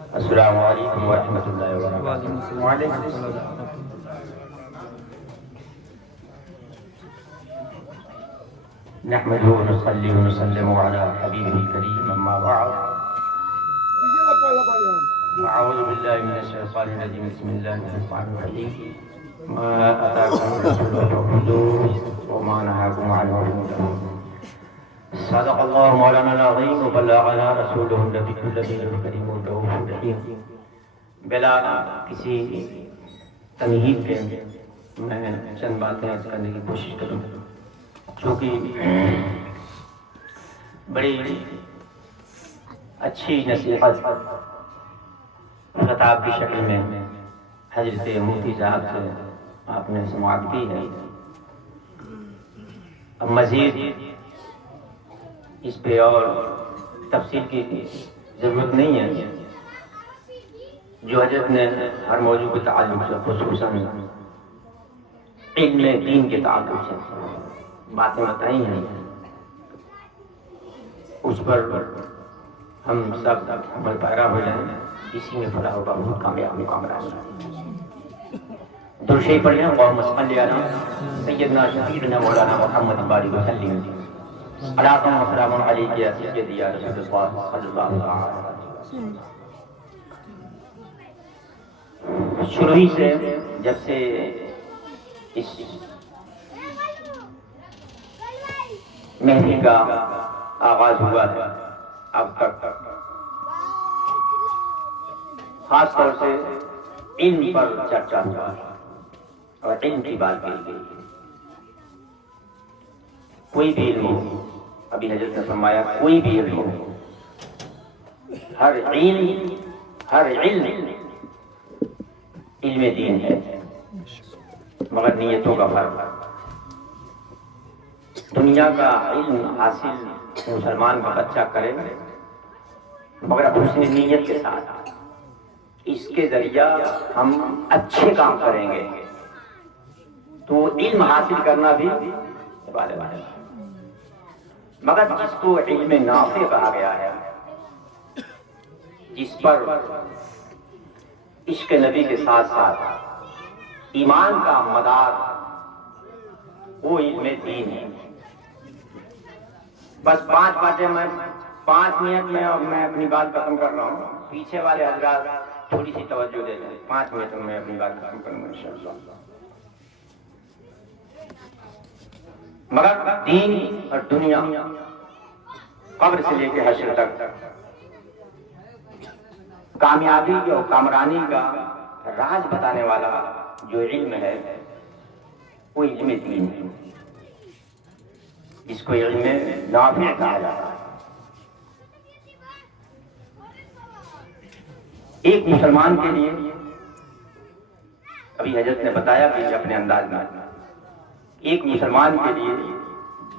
السلام علیکم ورحمۃ اللہ وبرکاتہ. وعلیکم السلام. نحمده ونصلي ونسلم على حبيبه الكريم اما بعد. اعوذ بالله من الشيطان الرجيم. بسم الله الرحمن الرحيم. ما اتاكم الرسول فخذوه وما نهاكم عنه فانتهوا. صدق الله مولانا العظيم وبلغنا رسوله النبي الكريم الرؤوف الرحيم. بلا کسی تمہید کے میں چند باتیں عرض کرنے کی کوشش کروں، چونکہ بڑی اچھی نصیحت خطاب کی شکل میں حضرت مفتی صاحب سے آپ نے سماعت کی ہے. اب مزید اس پہ اور تفصیل کی ضرورت نہیں ہے. جو حضرت نے ہر موضوع کے تعلق سے خصوصاً علم دین کے تعلق سے باتیں بتائی ہیں، اس پر ہم سب عمل پیرا ہو جائیں، اسی میں فلاح و بہبود کامیاب مقام درود شریف پڑھ لیں. اللہم صلی علی سیدنا شفیعنا مولانا محمد بارک وسلم علیہ وسلم علیک یا سیدی یا رسول اللہ صلی اللہ علیہ وسلم. شروع ہی سے جب سے اس مہندی کا آغاز ہوا ہے اب تک خاص طور سے علم پر چرچا ہوا اور علم کی بات کی گئی. کوئی بھی علم ہو، ابھی حضرت نے فرمایا کوئی بھی علم ہو، ہر علم علم دین ہے، مگر نیتوں کا فرق ہے. دنیا کا علم حاصل مسلمان کا بچہ کرے مگر حسن نیت کے ساتھ، اس کے ذریعہ ہم اچھے کام کریں گے تو علم حاصل کرنا بھی عبادت ہے. مگر جس کو علم نافع کہا گیا ہے، جس پر عشق نبی کے ساتھ ساتھ ایمان کا مدار، وہ علم دین ہے. بس 5 باتیں میں 5 منٹ میں اور میں اپنی بات ختم کر رہا ہوں. پیچھے والے حضرات تھوڑی سی توجہ دے دیں. 5 منٹ میں اپنی بات ختم کروں گا انشاءاللہ. مگر دین اور دنیا، قبر سے لے کے حشر تک کامیابی اور کامرانی کا راز بتانے والا جو علم ہے وہ علم دین ہے، جس کو علم نافع کہا جاتا ہے. ایک مسلمان کے لیے ابھی حضرت نے بتایا کہ اپنے انداز میں ایک مسلمان کے لیے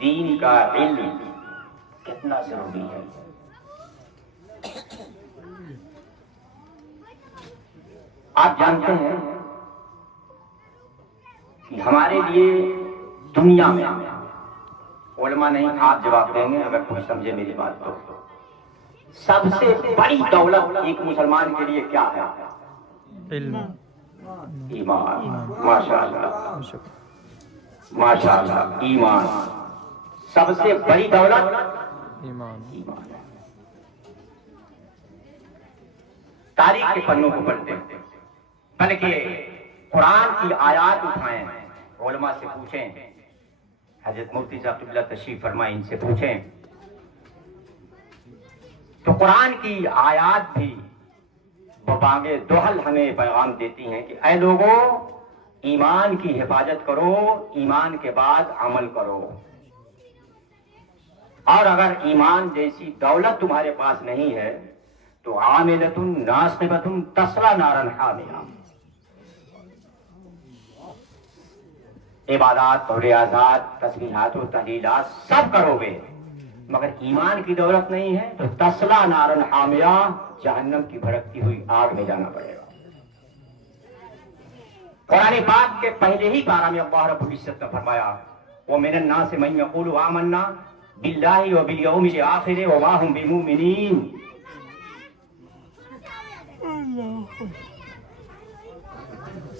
دین کا علم کتنا ضروری ہے. آپ جانتے ہیں کہ ہمارے لیے دنیا میں علماء نہیں، آپ جواب دیں گے اگر کوئی سمجھے میری بات تو، سب سے بڑی دولت ایک مسلمان کے لیے کیا ہے؟ علم. ایمان. ماشاءاللہ ماشاءاللہ. ایمان سب سے بڑی دولت ایمان. تاریخ کے پنوں کو پڑھتے ہیں، بلکہ قرآن کی آیات اٹھائیں، علماء سے پوچھیں. حضرت مفتی صاحب اللہ تشریف فرمائیں، ان سے پوچھیں تو قرآن کی آیات بھی ببانگ دوحل ہمیں پیغام دیتی ہیں کہ اے لوگوں، ایمان کی حفاظت کرو، ایمان کے بعد عمل کرو. اور اگر ایمان جیسی دولت تمہارے پاس نہیں ہے تو عاملۃ ناصبۃ تصلی نارا حامیہ. عبادات اور ریاضات، تسبیحات و تحلیلات سب کرو گے مگر ایمان کی دولت نہیں ہے تو تصلی نارا حامیہ، جہنم کی بھڑکتی ہوئی آگ میں جانا پڑے گا. قرآن پاک کے پہلے ہی پارہ میں اللہ رب العزت نے فرمایا وَمِنَ النَّاسِ مَن يَقُولُ آمَنَّا بِاللَّهِ وَبِالْيَوْمِ الْآخِرِ وَمَا هُمْ بِمُؤْمِنِينَ.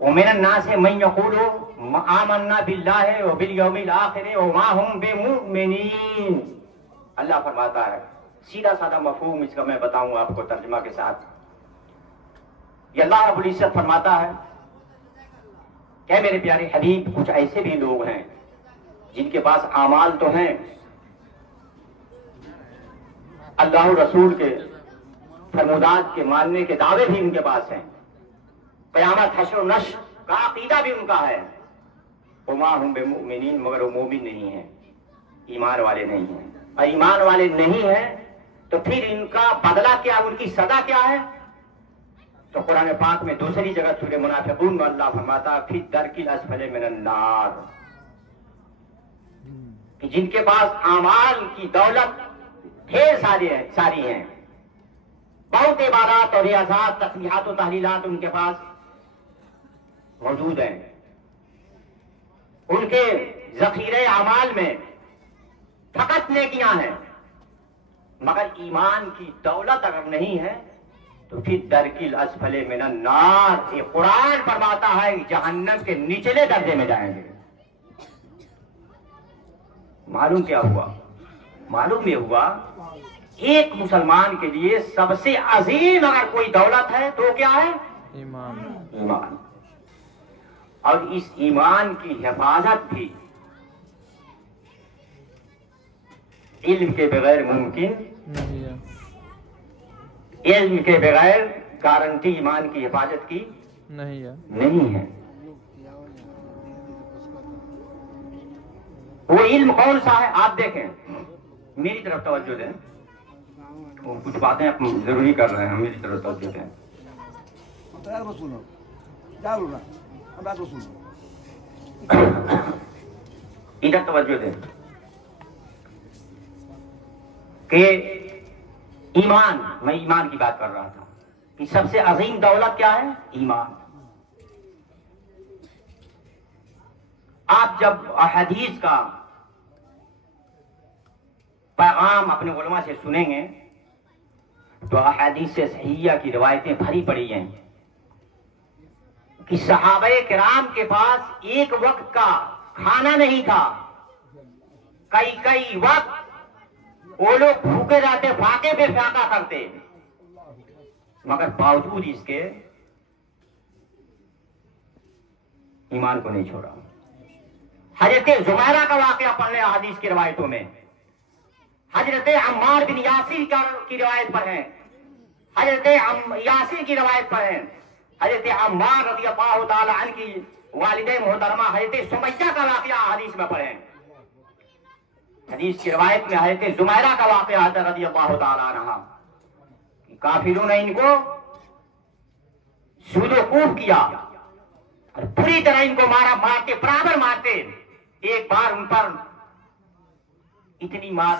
ومن الناس من يقول آمنا بالله وباليوم الآخر وما هم بمؤمنين. اللہ فرماتا ہے، سیدھا سادہ مفہوم اس کا میں بتاؤں آپ کو ترجمہ کے ساتھ. یہ اللہ رب العزت فرماتا ہے کہ میرے پیارے حبیب، کچھ ایسے بھی لوگ ہیں جن کے پاس اعمال تو ہیں، اللہ رسول کے فرمودات کے ماننے کے دعوے بھی ان کے پاس ہیں، قیامت حشر و نشر کا عقیدہ بھی ان کا ہے، وما ہم بمؤمنین، مگر وہ مومن نہیں ہیں، ایمان والے نہیں ہیں. اور ایمان والے نہیں ہیں تو پھر ان کا بدلہ کیا، ان کی سزا کیا ہے؟ تو قرآن پاک میں دوسری جگہ سورہ منافقون میں اللہ فرماتا فی الدرک الاسفل من النار، کہ جن کے پاس اعمال کی دولت ڈھیر ساری ہیں، بہت عبادات اور ریاضات، تسبیحات و تحلیلات ان کے پاس موجود ہیں، ان کے ذخیرے اعمال میں فقط نیکیاں ہیں، مگر ایمان کی دولت اگر نہیں ہے تو پھر درکل اسفل من النار، یہ قرآن فرماتا ہے جہنم کے نچلے درجے میں جائیں گے. معلوم کیا ہوا؟ معلوم یہ ہوا ایک مسلمان کے لیے سب سے عظیم اگر کوئی دولت ہے تو کیا ہے؟ ایمان. ایمان. اور اس ایمان کی حفاظت بھی علم کے بغیر ممکن نہیں ہے. علم کے بغیر گارنٹی ایمان کی حفاظت کی نہیں ہے. نہیں ہے. وہ علم کون سا ہے؟ آپ دیکھیں، میری طرف توجہ دیں، وہ کچھ باتیں آپ ضروری کر رہے ہیں، میری طرف توجہ دیں. ادھر توجہ دیں کہ ایمان، میں ایمان کی بات کر رہا تھا کہ سب سے عظیم دولت کیا ہے؟ ایمان. آپ جب احادیث کا پیغام اپنے علماء سے سنیں گے تو احادیث صحیحہ کی روایتیں بھری پڑی ہیں کہ صحابہ کرام کے پاس ایک وقت کا کھانا نہیں تھا، کئی وقت وہ لوگ بھوکے رہتے، فاقے پہ فاقہ کرتے، مگر باوجود اس کے ایمان کو نہیں چھوڑا. حضرت زمیرہ کا واقعہ پڑھ لیں حدیث کی روایتوں میں، حضرت عمار بن یاسر کی روایت پر ہیں، حضرت یاسر کی روایت پر ہیں، حضرت عمار رضی اللہ تعالی عنہ کی والدہ محترمہ حضرت سمیہ کا واقعہ حدیث میں پڑھیں. حدیث کی روایت میں حضرت زمیرہ کا واقعہ ہے رضی اللہ تعالی عنہ، کافروں نے ان کو سود و کوب کیا اور پوری طرح ان کو مارتے برابر مارتے. ایک بار ان پر اتنی مار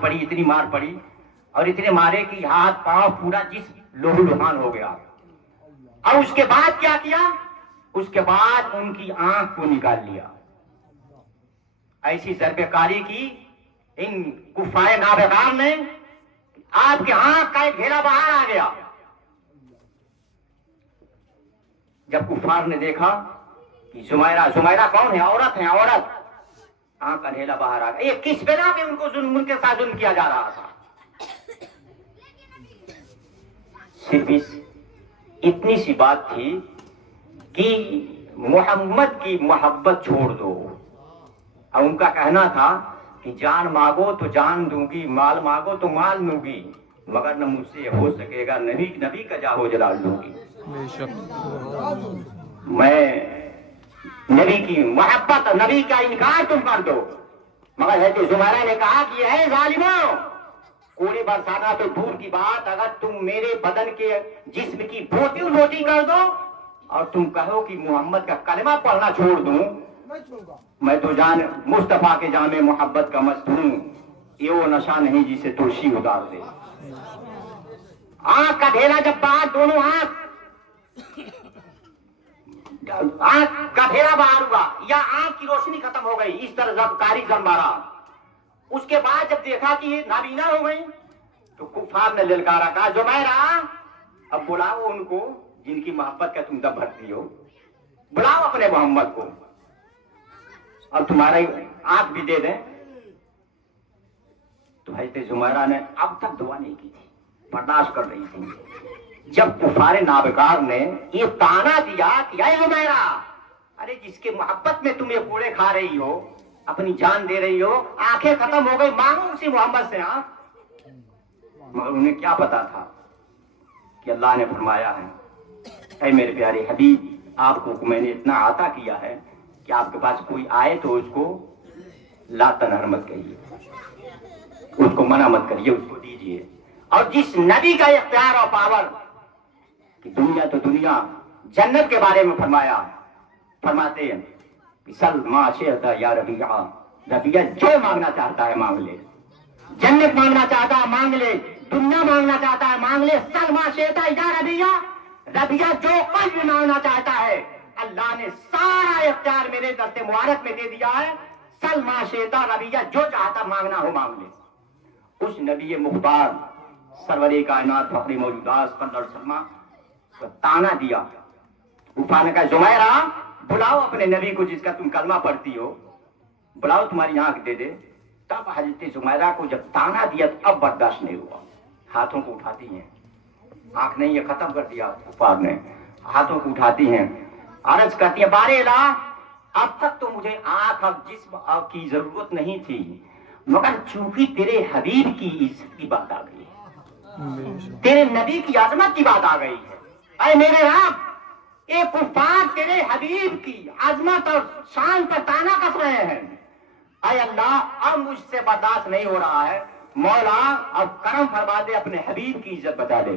پڑی، اتنی مار پڑی اور اتنے مارے کہ ہاتھ پاؤں پورا جسم لہو لہان ہو گیا. اور اس کے بعد کیا کیا؟ اس کے بعد ان کی آنکھ کو نکال لیا. ایسی ضرب کاری کی ان کفار نابغار نے، آپ کے آنکھ کا ایک گھیرا باہر آ گیا. جب کفار نے دیکھا کہ زمیرہ کون ہے؟ عورت ہے، عورت، آنکھ کا ڈھیلا باہر آ گیا. یہ کس بنا پہ ان کو ان کے ساتھ ظلم کیا جا رہا تھا؟ صرف اتنی سی بات تھی کہ محمد کی محبت چھوڑ دو. اور ان کا کہنا تھا کہ جان مانگو تو جان دوں گی، مال مانگو تو مال دوں گی، مگر نہ مجھ سے ہو سکے گا نبی کا جاہو جلال دوں گی. بے شک. میں نبی کی محبت، نبی کا انکار تم کر دو. مگر ہے تو زمیرہ نے کہا کہ ہے ظالموں، کوڑے برسانا تو دور کی بات، اگر تم میرے بدن کے جسم کی بوٹی کر دو اور تم کہو کہ محمد کا کلمہ پڑھنا چھوڑ دوں، میں تو جان مصطفیٰ کے جامع محبت کا مست ہوں. یہ وہ نشہ نہیں جسے ترشی اتار دے. آنکھ کا ڈھیلا جب باہر، دونوں آنکھ کا ڈھیلا باہر ہوا یا آنکھ کی روشنی ختم ہو گئی، اس طرح کاری زن مارا. اس کے بعد جب دیکھا کہ یہ نابینا ہو گئی تو کفار نے للکارا، کہا زمیرہ اب بلاؤ ان کو جن کی محبت کا تم دم بھرتی ہو، بلاؤ اپنے محمد کو، اب تمہارا آنکھ بھی دے دیں۔ تو حضرت زمیرہ نے اب تک دعا نہیں کی تھی، برداشت کر رہی تھی۔ جب کفار نابکار نے یہ تانا دیا کہ اے زمیرہ، ارے جس کے محبت میں تم یہ کوڑے کھا رہی ہو، اپنی جان دے رہی ہو، آنکھیں ختم ہو گئی، مانگو اسی محمد سے آنکھ۔ مگر انہیں کیا پتا تھا کہ اللہ نے فرمایا ہے اے میرے پیارے حبیب، آپ کو میں نے اتنا عطا کیا ہے کہ آپ کے پاس کوئی آئے تو اس کو لا تنہر مت کہیے، اس کو منع مت کریے، اس کو دیجیے۔ اور جس نبی کا اختیار اور پاور کہ دنیا تو دنیا، جنت کے بارے میں فرماتے ہیں کہ سل ما شئت یا ربیعہ، ربیعہ جو مانگنا چاہتا ہے مانگ لے، جنت مانگنا چاہتا ہے مانگ لے، دنیا مانگنا چاہتا ہے مانگ لے، سل ما شئت یا ربیعہ، ربیعہ جو قلب میں مانگنا چاہتا ہے، اللہ نے سارا اختیار میرے دست مبارک میں دے دیا ہے، سل ما شئت ربیعہ، جو چاہتا مانگنا ہو مانگ لے۔ اس نبی مختار سرور کائنات فخر موجودات صلی اللہ علیہ وسلم کو تانا دیا، کفار نے کہا زمیرہ بلاؤ اپنے نبی کو جس کا تم کلمہ پڑھتی ہو، بلاؤ تمہاری آنکھ دے دے۔ تب حضرت زمیرہ کو جب تانا دیا اب برداشت نہیں ہوا، ہاتھوں کو اٹھاتی ہیں، آنکھ نہیں یہ ختم کر دیا کفار نے، ہاتھوں کو اٹھاتی ہیں، عرض کرتی ہیں بارے الہ، اب تک تو مجھے آنکھ اور جسم کی ضرورت نہیں تھی، مگر چونکہ تیرے حبیب کی عزت کی بات آ گئی ہے، تیرے نبی کی عظمت کی بات آ گئی ہے، اے میرے رب یہ کفار تیرے حبیب کی عظمت اور شان پر تانا کس رہے ہیں، اے اللہ اب مجھ سے برداشت نہیں ہو رہا ہے، مولا اب کرم فرما دے، اپنے حبیب کی عزت بچا دے۔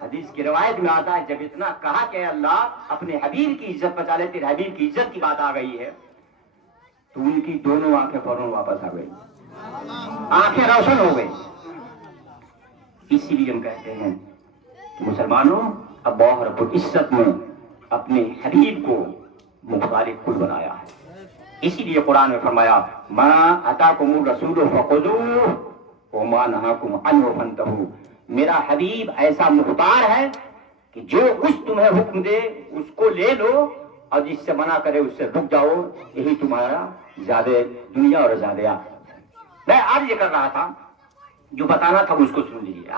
حدیث کی روایت میں آتا ہے جب اتنا کہا کہ اللہ اپنے حبیب کی عزت بچا لے، تیرے حبیب کی عزت کی بات آ گئی ہے، تو ان کی دونوں آنکھیں فوراً واپس آ گئی، آنکھیں روشن ہو گئی۔ اسی لیے ہم کہتے ہیں کہ مسلمانوں اب اللہ رب العزت نے اپنے حبیب کو مخالف کل بنایا ہے، اسی لیے قرآن میں فرمایا ما اتاکم الرسول فخذوہ وما نہاکم عنہ فانتہوا، میرا حبیب ایسا مختار ہے کہ جو اس تمہیں حکم دے اس کو لے لو، اور جس سے منع کرے اس سے رک جاؤ، یہی تمہارا زیادہ دنیا اور زیادہ آخرت ہے۔ میں آج یہ کر رہا تھا، جو بتانا تھا اس کو سن لیجیے آپ۔